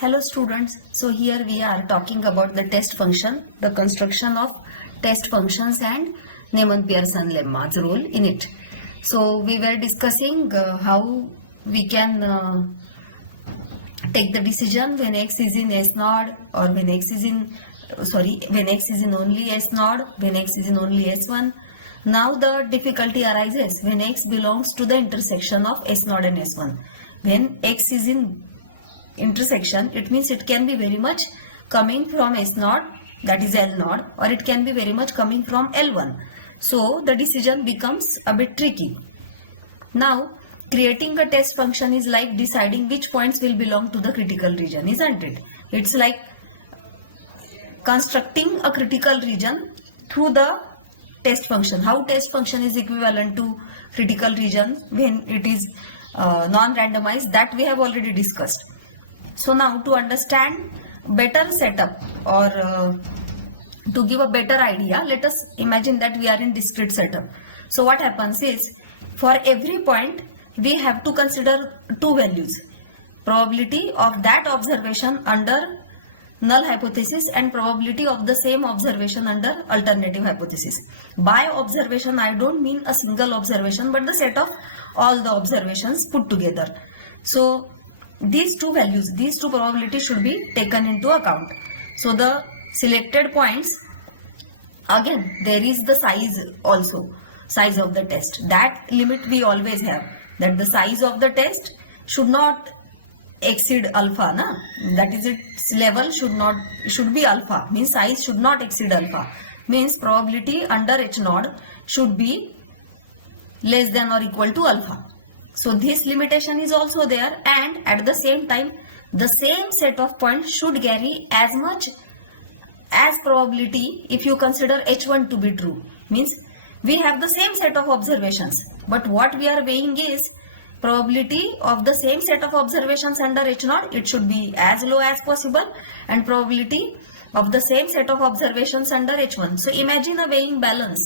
Hello students, so here we are talking about the test function, the construction of test functions and Neyman-Pearson lemma's role in it. So we were discussing how we can take the decision when x is in S node or when x is in only S node, when x is in only S1. Now the difficulty arises when x belongs to the intersection of S node and S1. When x is in intersection, it means it can be very much coming from S node, that is L node, or it can be very much coming from L1. So the decision becomes a bit tricky. Now creating a test function is like deciding which points will belong to the critical region, isn't it? It's like constructing a critical region through the test function. How test function is equivalent to critical region when it is non-randomized, that we have already discussed. So now to understand better setup or to give a better idea, let us imagine that we are in discrete setup. So what happens is, for every point we have to consider two values: probability of that observation under null hypothesis and probability of the same observation under alternative hypothesis. By observation I don't mean a single observation, but the set of all the observations put together. So these two values, these two probabilities should be taken into account. So the selected points, again there is the size also, size of the test. That limit we always have, that the size of the test should not exceed alpha, na? That is, its level should be alpha, means size should not exceed alpha, means probability under H node should be less than or equal to alpha. So this limitation is also there, and at the same time the same set of points should carry as much as probability if you consider H1 to be true. Means we have the same set of observations, but what we are weighing is probability of the same set of observations under H node, it should be as low as possible, and probability of the same set of observations under H1. So imagine a weighing balance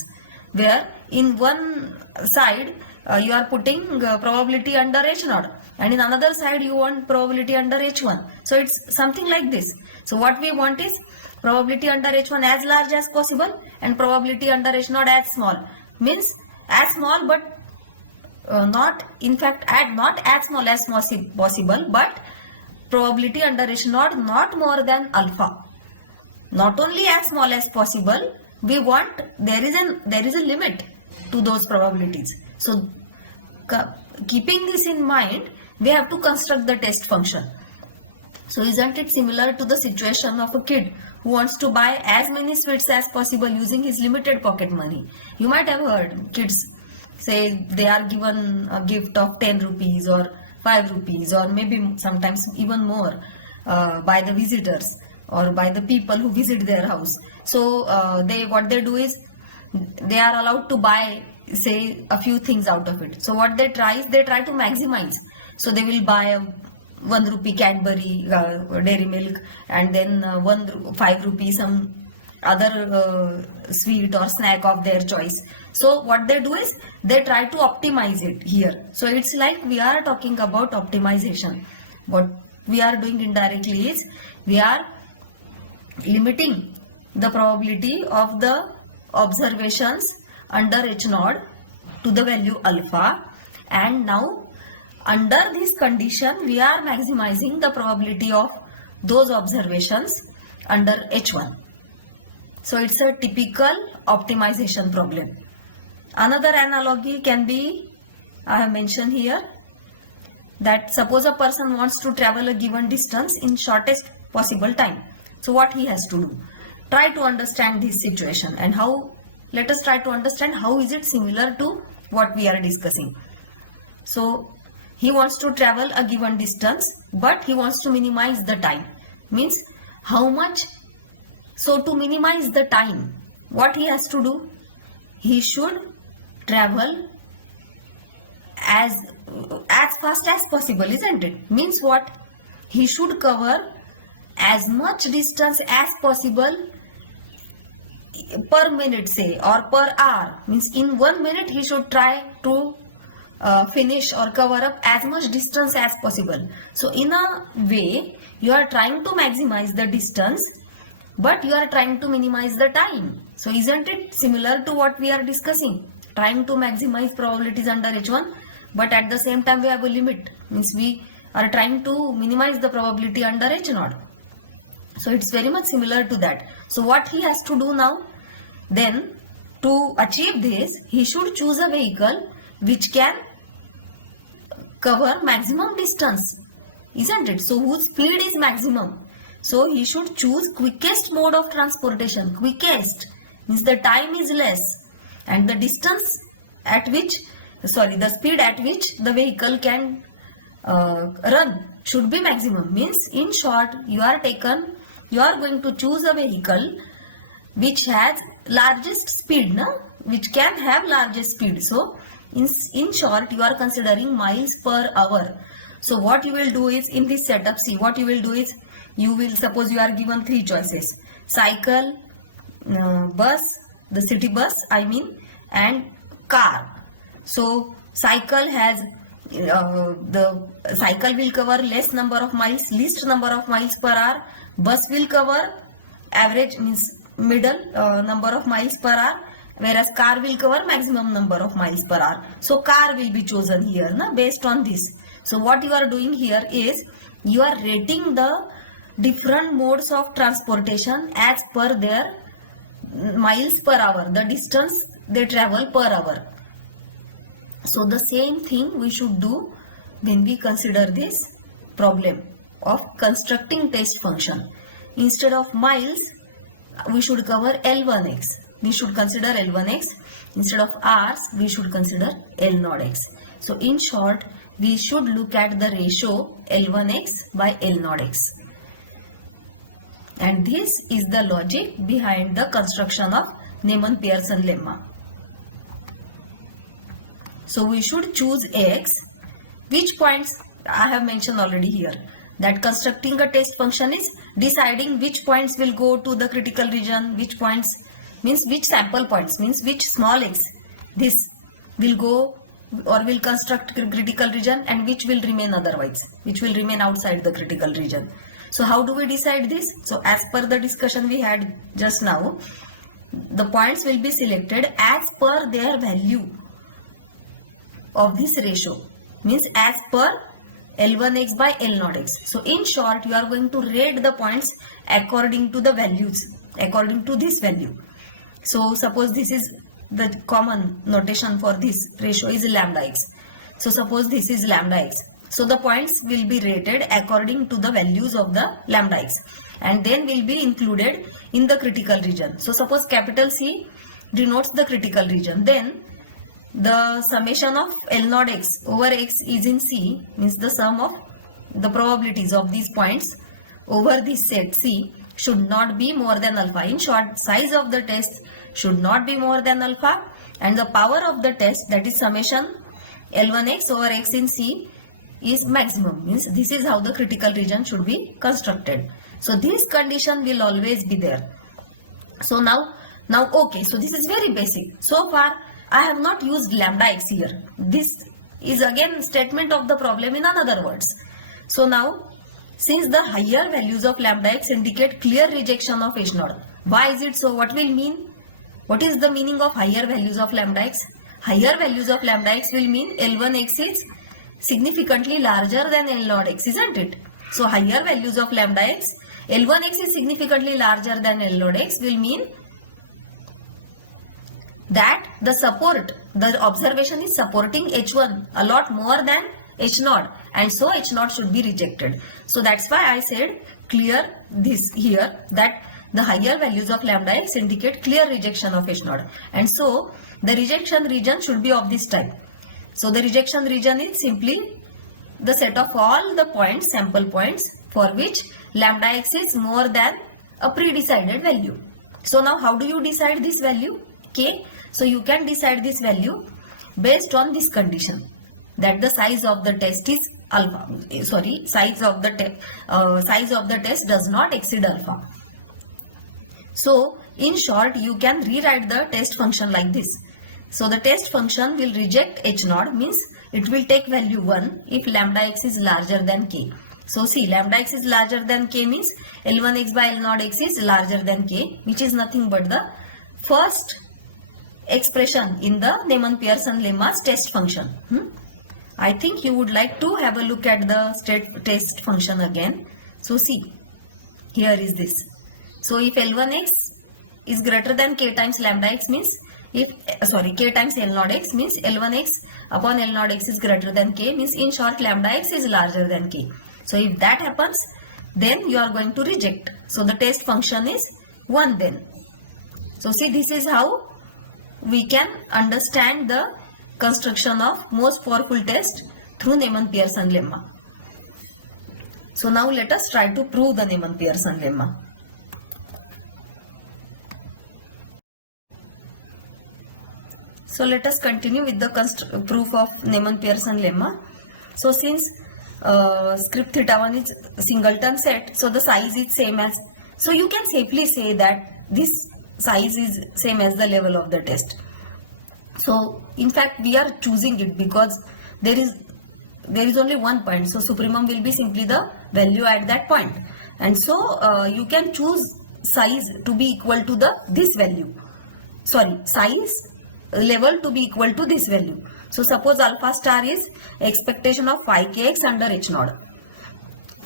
where in one side you are putting probability under H node, and in another side you want probability under H1. So it's something like this. So what we want is probability under H1 as large as possible and probability under H node as small. Means as small, but not as small as possible, but probability under H node not more than alpha. Not only as small as possible, we want, there is a limit to those probabilities. So keeping this in mind, we have to construct the test function. So isn't it similar to the situation of a kid who wants to buy as many sweets as possible using his limited pocket money? You might have heard kids say they are given a gift of 10 rupees or 5 rupees or maybe sometimes even more by the visitors or by the people who visit their house. So what they do is they are allowed to buy, say, a few things out of it. So what they try is they try to maximize. So they will buy a 1 rupee Cadbury dairy milk, and then 5 rupees some other sweet or snack of their choice. So what they do is they try to optimize it here. So it's like we are talking about optimization. What we are doing indirectly is we are limiting the probability of the observations under H node to the value alpha, and now under this condition we are maximizing the probability of those observations under H1. So it's a typical optimization problem. Another analogy can be, I have mentioned here, that suppose a person wants to travel a given distance in shortest possible time. So what he has to do? Try to understand this situation, and let us try to understand how is it similar to what we are discussing. So he wants to travel a given distance, but he wants to minimize the time. Means how much? So to minimize the time, what he has to do? He should travel as fast as possible, isn't it? Means what? He should cover as much distance as possible per minute, say, or per hour. Means in 1 minute he should try to finish or cover up as much distance as possible. So in a way, you are trying to maximize the distance, but you are trying to minimize the time. So isn't it similar to what we are discussing? Trying to maximize probabilities under H1, but at the same time we have a limit. Means we are trying to minimize the probability under H0. So it's very much similar to that. So what he has to do now? Then to achieve this, he should choose a vehicle which can cover maximum distance. Isn't it? So whose speed is maximum? So he should choose quickest mode of transportation. Quickest means the time is less and the distance at which, the speed at which the vehicle can run should be maximum. Means in short, you are going to choose a vehicle which has largest speed, which can have largest speed. So in short, you are considering miles per hour. So what you will do is, in this setup, see what you will do is, you will suppose you are given 3 choices: cycle, bus, the city bus I mean, and car. So cycle has the cycle will cover less number of miles, least number of miles per hour. Bus will cover average, means middle number of miles per hour, whereas car will cover maximum number of miles per hour. So car will be chosen here based on this. So what you are doing here is, you are rating the different modes of transportation as per their miles per hour, the distance they travel per hour. So the same thing we should do when we consider this problem of constructing test function. Instead of miles, we should cover L1x. We should consider L1x. Instead of hours, we should consider L0x. So in short, we should look at the ratio L1x by L0x. And this is the logic behind the construction of Neyman-Pearson lemma. So we should choose x. Which points I have mentioned already here, that constructing a test function is deciding which points will go to the critical region, which points means which sample points, means which small x this will go or will construct critical region, and which will remain otherwise, which will remain outside the critical region. So how do we decide this? So as per the discussion we had just now, the points will be selected as per their value of this ratio, means as per L1x by L0x. So in short, you are going to rate the points according to the values, according to this value. So suppose this is the common notation for this ratio is lambda x. So suppose this is lambda x. So the points will be rated according to the values of the lambda x, and then will be included in the critical region. So suppose capital C denotes the critical region, then the summation of L0 x over x is in C, means the sum of the probabilities of these points over this set C should not be more than alpha. In short, size of the test should not be more than alpha, and the power of the test, that is summation L1x over x in C, is maximum. Means this is how the critical region should be constructed. So this condition will always be there. So now okay, so this is very basic. So far I have not used lambda x here. This is again statement of the problem in another words. So now, since the higher values of lambda x indicate clear rejection of H0, why is it so? What will mean? What is the meaning of higher values of lambda x? Higher values of lambda x will mean L1x is significantly larger than L0x, isn't it? So higher values of lambda x, L1x is significantly larger than L0x will mean that the observation is supporting H1 a lot more than H0, and so H0 should be rejected. So that's why I said clear this here, that the higher values of lambda x indicate clear rejection of H0, and so the rejection region should be of this type. So the rejection region is simply the set of all the points, sample points, for which lambda x is more than a pre-decided value. So now how do you decide this value? Okay, so you can decide this value based on this condition, that the size of the test is alpha. Size of the test does not exceed alpha. So in short, you can rewrite the test function like this, So the test function will reject h naught, means it will take value 1 if lambda x is larger than k. So see, lambda x is larger than k means L1x by L naught x is larger than k, which is nothing but the first expression in the Neyman-Pearson lemma's test function. I think you would like to have a look at the test function again. So see, here is this. So if L1x is greater than k times lambda x means k times L naught x means L1x upon L naught x is greater than k, means in short lambda x is larger than k. So if that happens, then you are going to reject. So the test function is 1 then. So see, this is how we can understand the construction of most powerful test through Neyman-Pearson lemma. So now let us try to prove the Neyman-Pearson lemma. So let us continue with the proof of Neyman-Pearson lemma. So since script theta 1 is singleton set, so the size is same as, so you can safely say that this size is same as the level of the test. So in fact we are choosing it because there is only one point, so supremum will be simply the value at that point, and so you can choose size to be equal to this value, size level to be equal to this value. So suppose alpha star is expectation of phi kx under h naught.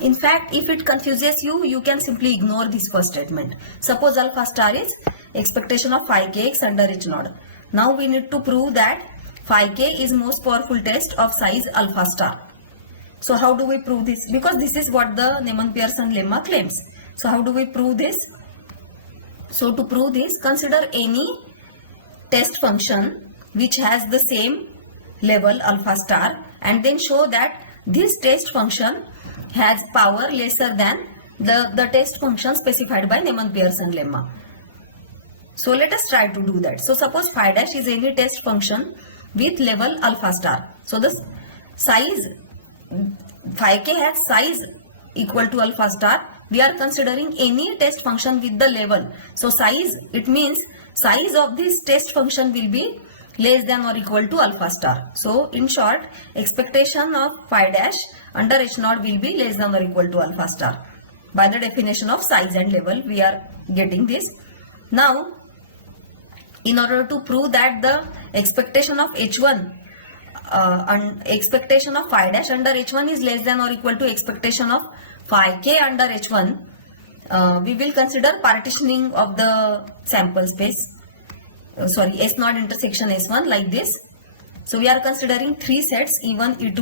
In fact, if it confuses you, you can simply ignore this first statement. Suppose alpha star is expectation of phi kx under h naught. Now we need to prove that phi k is most powerful test of size alpha star. So how do we prove this? Because this is what the Neyman-Pearson lemma claims. So how do we prove this? So to prove this, consider any test function which has the same level alpha star, and then show that this test function has power lesser than the test function specified by Neyman-Pearson lemma. So let us try to do that. So suppose phi dash is any test function with level alpha star. So the size phi k has size equal to alpha star. We are considering any test function with the level. So size, it means size of this test function will be less than or equal to alpha star. So in short, expectation of phi dash under h naught will be less than or equal to alpha star. By the definition of size and level, we are getting this. Now, in order to prove that the expectation of h1 and expectation of phi dash under h1 is less than or equal to expectation of phi k under h1, we will consider partitioning of the sample space. S0 intersection S1 like this. So we are considering three sets, E1, E2,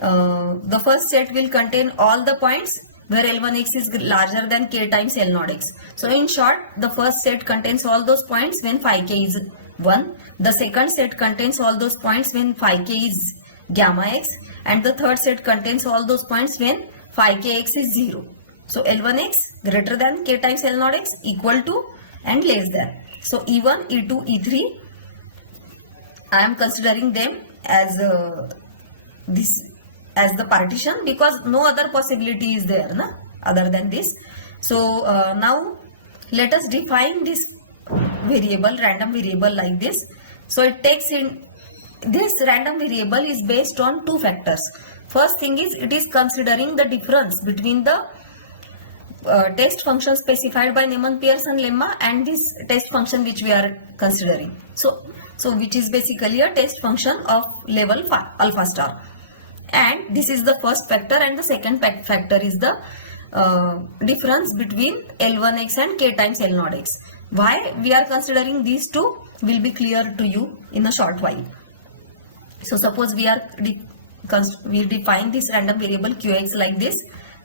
E3. The first set will contain all the points where L1x is larger than k times L0x. So in short, the first set contains all those points when phi k is 1. The second set contains all those points when phi k is gamma x. And the third set contains all those points when phi kx is 0. So L1x greater than k times L0x, equal to and less than. So E1, E2, E3, I am considering them as as the partition because no other possibility is there other than this. So now let us define this variable, random variable like this. So it takes in, this random variable is based on two factors. First thing is, it is considering the difference between the test function specified by Neyman-Pearson lemma and this test function which we are considering. So which is basically a test function of level alpha star. And this is the first factor, and the second factor is the difference between L1x and k times L0x. Why we are considering these two will be clear to you in a short while. So suppose we define this random variable qx like this.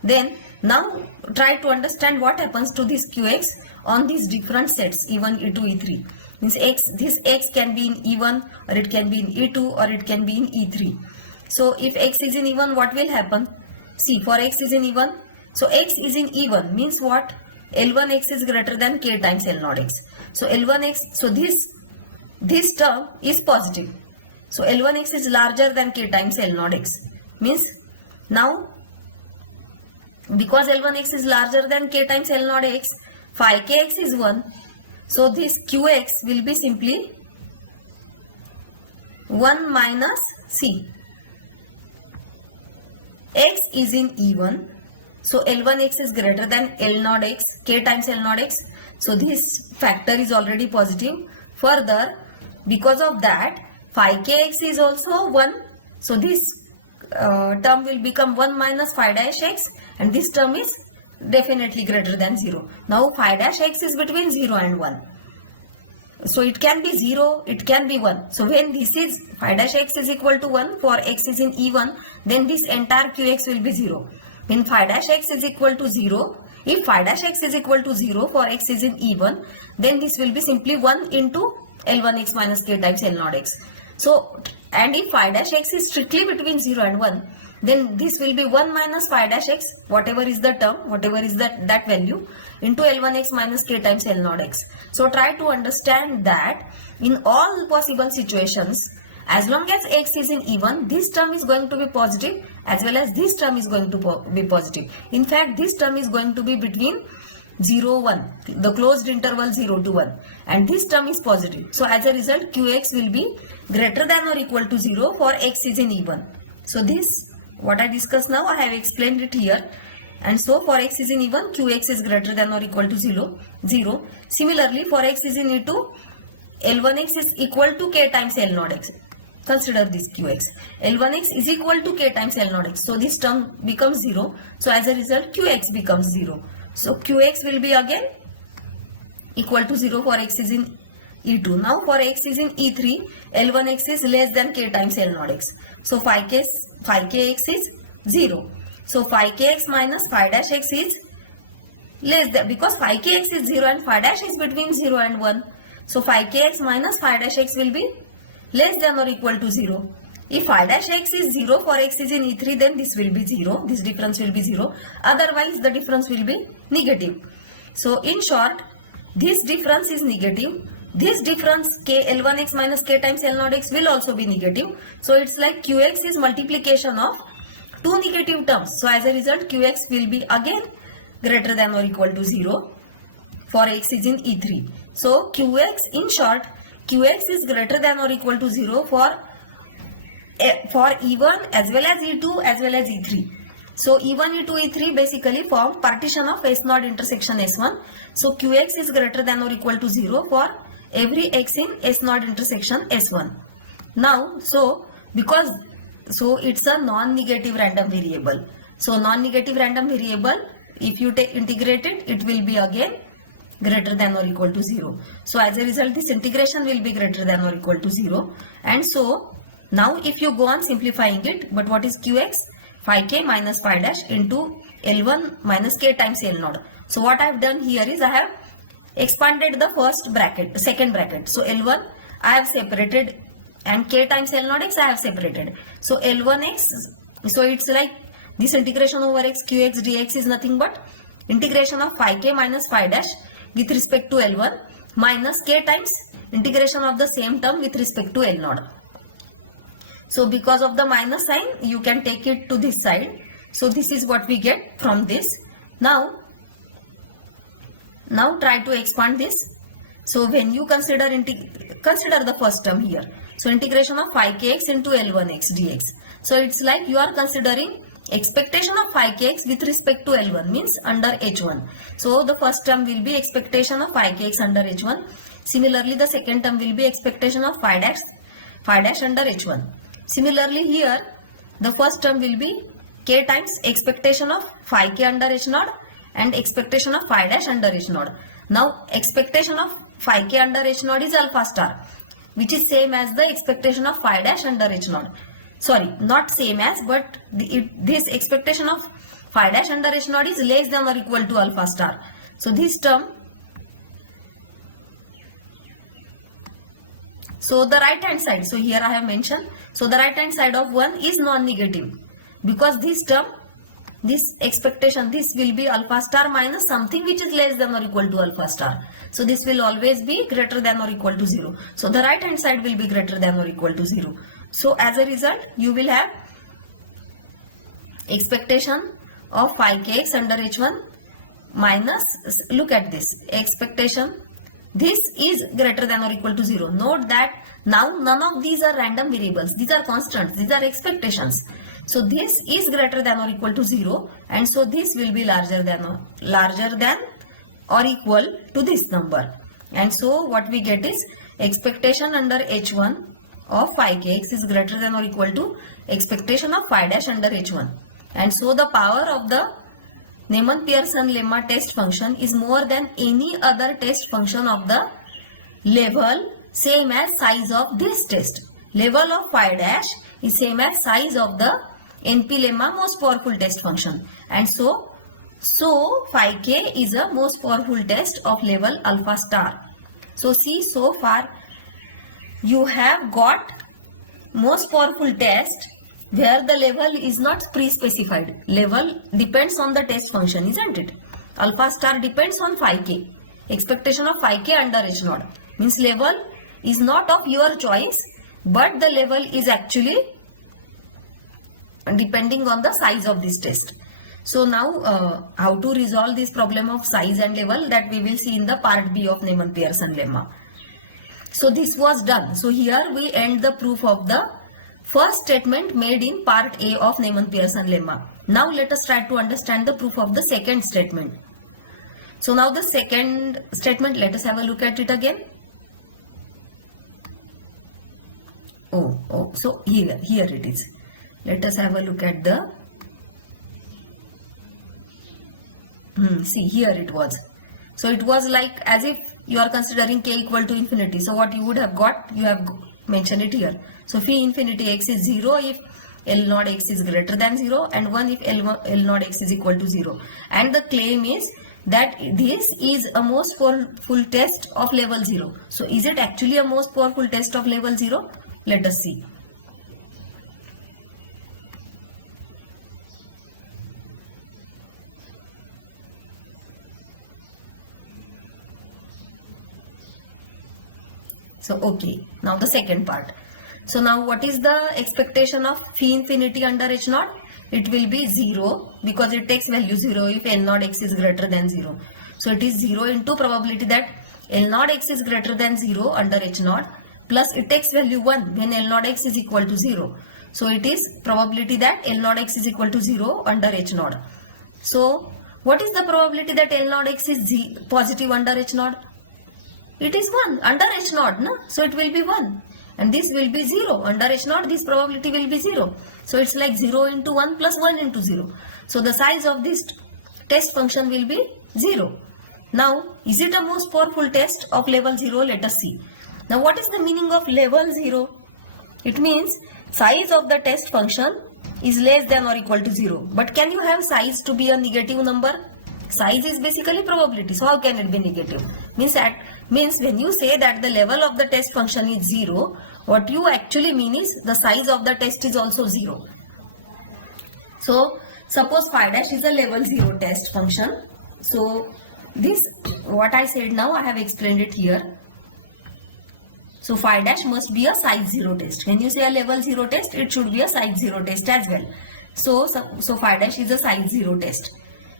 Then now try to understand what happens to this qx on these different sets E1, E2, E3. Means this x can be in E1, or it can be in E2, or it can be in E3. So if x is in E1, what will happen? See, for x is in E1, so x is in E1 means what? L1x is greater than k times L0x. So L1x, so this term is positive. So L1x is larger than k times L0x. Means now, because L1x is larger than k times L0x, phi kx is 1. So this qx will be simply 1 minus C. X is in E1. So L1x is greater than L naught x, K times L naught x. So this factor is already positive. Further, because of that, phi kx is also 1. So this term will become 1 minus phi dash x, and this term is definitely greater than 0. Now phi dash x is between 0 and 1. So it can be 0, it can be 1. So when this is phi dash x is equal to 1 for x is in E1, then this entire qx will be 0. When phi dash x is equal to 0, if phi dash x is equal to 0 for x is in E1, then this will be simply 1 into L1x minus k times L naught x. So, and if phi dash x is strictly between 0 and 1, then this will be 1 minus phi dash x, whatever is the term, whatever is that value, into L1x minus k times L naught x. So try to understand that in all possible situations, as long as x is in E1, this term is going to be positive as well as this term is going to be positive. In fact, this term is going to be between 0, 1, the closed interval 0 to 1, and this term is positive. So as a result, qx will be greater than or equal to 0 for x is in E1. So this, what I discussed now, I have explained it here. And so for x is in E1, qx is greater than or equal to 0. Similarly, for x is in E2, L1x is equal to k times L naught x. Consider this qx. L1x is equal to k times L naught x. So this term becomes 0. So as a result, qx becomes 0. So qx will be again equal to 0 for x is in E2. Now for x is in E3, L1x is less than k times L naught x. So phi kx is 0. So phi kx minus phi dash x is less than, because phi kx is 0 and phi dash is between 0 and 1. So phi kx minus phi dash x will be less than or equal to 0. If phi dash x is 0 for x is in E3, then this will be 0. This difference will be 0. Otherwise, the difference will be negative. So in short, this difference is negative. This difference L1x minus k times L naught x will also be negative. So it's like qx is multiplication of two negative terms. So as a result, qx will be again greater than or equal to 0 for x is in E3. So qx, in short, qx is greater than or equal to 0 for E1 as well as E2 as well as E3. So E1, E2, E3 basically form partition of S0 intersection S1. So qx is greater than or equal to 0 for every x in S0 intersection S1. Now, so it's a non-negative random variable. So non-negative random variable, if you integrate it, it will be again greater than or equal to 0. So as a result, this integration will be greater than or equal to 0. And so now if you go on simplifying it, but what is qx? Phi k minus phi dash into L1 minus k times L naught. So what I have done here is I have expanded the first bracket, second bracket. So L1 I have separated and k times L naught x I have separated. So L1x, so it's like this integration over x qx dx is nothing but integration of phi k minus phi dash with respect to L1 minus k times integration of the same term with respect to L naught. So because of the minus sign, you can take it to this side. So this is what we get from this. Now try to expand this. So when you consider the first term here. So integration of phi kx into L1x dx. So it's like you are considering expectation of phi kx with respect to L1, means under H1. So the first term will be expectation of phi kx under H1. Similarly, the second term will be expectation of phi dash under H1. Similarly, here the first term will be k times expectation of phi k under H naught and expectation of phi dash under H naught. Now expectation of phi k under H naught is alpha star, which is same as the expectation of phi dash under H naught. Sorry, not same as, but this expectation of phi dash under H naught is less than or equal to alpha star. So this term, so the right hand side, so here I have mentioned, so the right hand side of 1 is non-negative, because this term, this expectation, this will be alpha star minus something which is less than or equal to alpha star. So this will always be greater than or equal to 0. So the right hand side will be greater than or equal to 0. So as a result, you will have expectation of phi kx under H1 minus, look at this, expectation this is greater than or equal to 0. Note that now none of these are random variables. These are constants. These are expectations. So this is greater than or equal to 0, and so this will be larger than or equal to this number. And so what we get is expectation under H1 of phi k x is greater than or equal to expectation of phi dash under H1. And so the power of the Neyman-Pearson lemma test function is more than any other test function of the level same as size of this test. Level of phi dash is same as size of the NP lemma most powerful test function. And so phi k is a most powerful test of level alpha star. So see, so far you have got most powerful test where the level is not pre-specified. Level depends on the test function, isn't it? Alpha star depends on phi k. Expectation of phi k under H naught. Means level is not of your choice, but the level is actually depending on the size of this test. So now how to resolve this problem of size and level, that we will see in the part B of Neyman-Pearson lemma. So this was done. So here we end the proof of the first statement made in part A of Neyman-Pearson lemma. Now let us try to understand the proof of the second statement. So now the second statement, let us have a look at it again. So here it is. Let us have a look at the see, here it was. So it was like as if you are considering k equal to infinity. So what you would have got, you have mentioned it here. So phi infinity x is 0 if L naught x is greater than 0, and 1 if L naught x is equal to 0. And the claim is that this is a most powerful test of level 0. So is it actually a most powerful test of level 0? Let us see. So okay, now the second part. So now what is the expectation of phi infinity under H naught? It will be 0 because it takes value 0 if L naught x is greater than 0. So it is 0 into probability that L naught x is greater than 0 under H naught, plus it takes value 1 when L naught x is equal to 0. So it is probability that L naught x is equal to 0 under H naught. So what is the probability that L naught x is positive under H naught? It is 1 under H naught, no? So it will be 1. And this will be 0. Under H naught, this probability will be 0. So it's like 0 into 1 plus 1 into 0. So the size of this test function will be 0. Now, is it a most powerful test of level 0? Let us see. Now, what is the meaning of level 0? It means size of the test function is less than or equal to 0. But can you have size to be a negative number? Size is basically probability. So how can it be negative? Means when you say that the level of the test function is 0, what you actually mean is the size of the test is also 0. So suppose phi dash is a level 0 test function. So this, what I said now, I have explained it here. So phi dash must be a size 0 test. When you say a level 0 test, it should be a size 0 test as well. So phi dash is a size 0 test.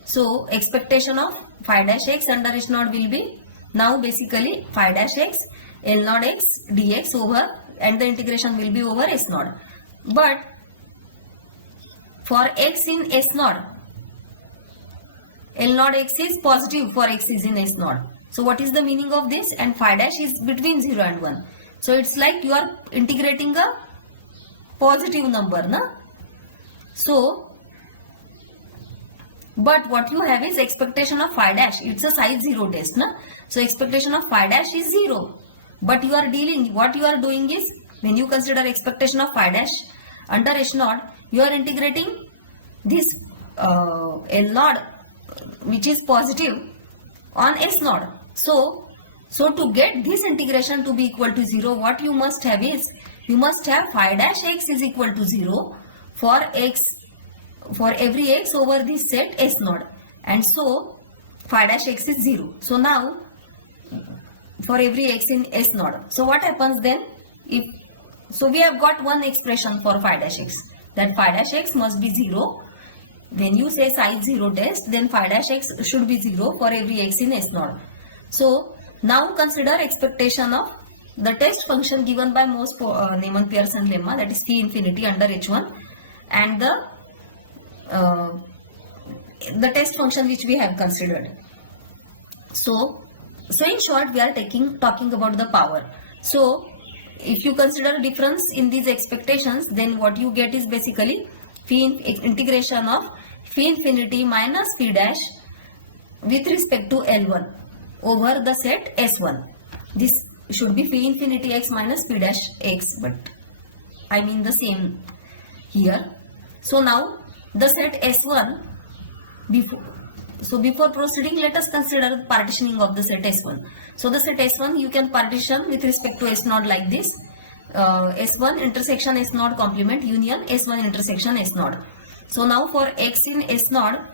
So expectation of phi dash x under H naught will be now basically phi dash x L naught x dx over, and the integration will be over S naught. But for x in S naught, L naught x is positive for x is in S naught. So what is the meaning of this? And phi dash is between 0 and 1. So it's like you are integrating a positive number, na? So but what you have is expectation of phi dash. It's a size 0 test, na? So expectation of phi dash is 0. But you are what you are doing is, when you consider expectation of phi dash under H naught, you are integrating this L naught, which is positive, on S naught. So to get this integration to be equal to 0, what you must have is, you must have phi dash x is equal to 0 for x, for every x over this set S naught, and so phi dash x is 0. So now for every x in S naught. So what happens then? So we have got one expression for phi dash x, that phi dash x must be 0. When you say size 0 test, then phi dash x should be 0 for every x in S naught. So Now consider expectation of the test function given by Neyman-Pearson lemma, that is phi infinity under h1, and the test function which we have considered. So in short, we are talking about the power. So if you consider difference in these expectations, then what you get is basically integration of phi infinity minus phi dash with respect to L1 over the set S1. This should be phi infinity x minus phi dash x, but I mean the same here. So now the set S1, before proceeding, let us consider partitioning of the set S1. So the set S1 you can partition with respect to S0 like this. S1 intersection S0 complement union S1 intersection S0. So now for x in S0,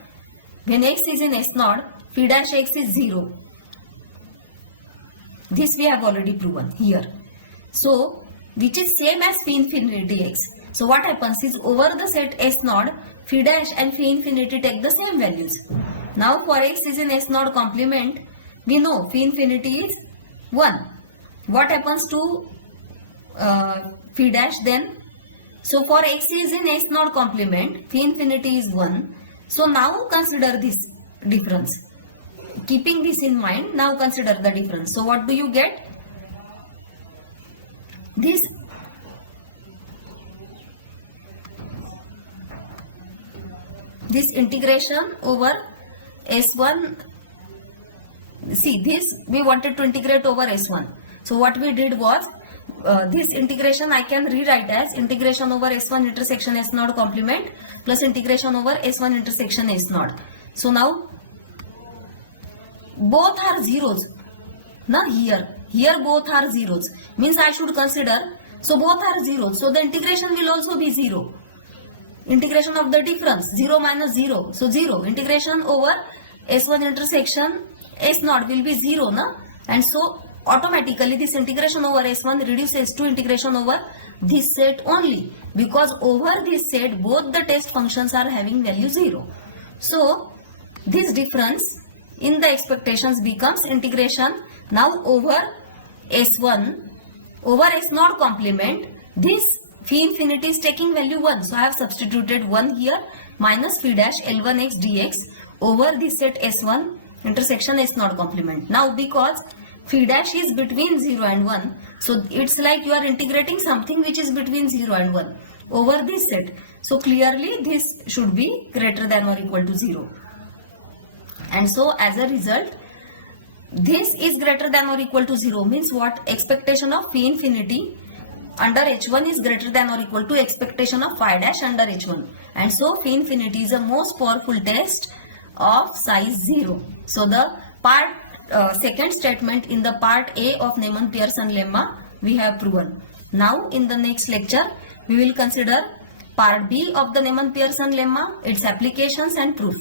when x is in S0, phi dash x is 0. This we have already proven here. So which is same as phi infinity x. So what happens is, over the set S0, phi dash and phi infinity take the same values. Now for x is in S0 complement, we know phi infinity is 1. What happens to phi dash then? So for x is in S0 complement, phi infinity is 1. So now consider this difference. Keeping this in mind, now consider the difference. So what do you get? This integration over S1, see this we wanted to integrate over S1. So what we did was, this integration I can rewrite as integration over S1 intersection S0 complement plus integration over S1 intersection S0. So now both are zeros. Now here both are zeros. Means I should consider, so both are zeros. So the integration will also be 0. Integration of the difference, 0 minus 0. So 0. Integration over S1 intersection S0 will be 0. Na? And so automatically this integration over S1 reduces to integration over this set only. Because over this set both the test functions are having value 0. So this difference in the expectations becomes integration now over S1 over S0 complement. This phi infinity is taking value 1. So I have substituted 1 here minus phi dash L1x dx over this set S1 intersection S0 complement. Now because phi dash is between 0 and 1, so it's like you are integrating something which is between 0 and 1 over this set. So clearly this should be greater than or equal to 0. And so as a result, this is greater than or equal to 0 means what? Expectation of phi infinity under h1 is greater than or equal to expectation of phi dash under h1. And so phi infinity is the most powerful test of size 0. So the second statement in the part A of Neyman-Pearson lemma we have proven. Now in the next lecture we will consider part B of the Neyman-Pearson lemma, its applications and proof.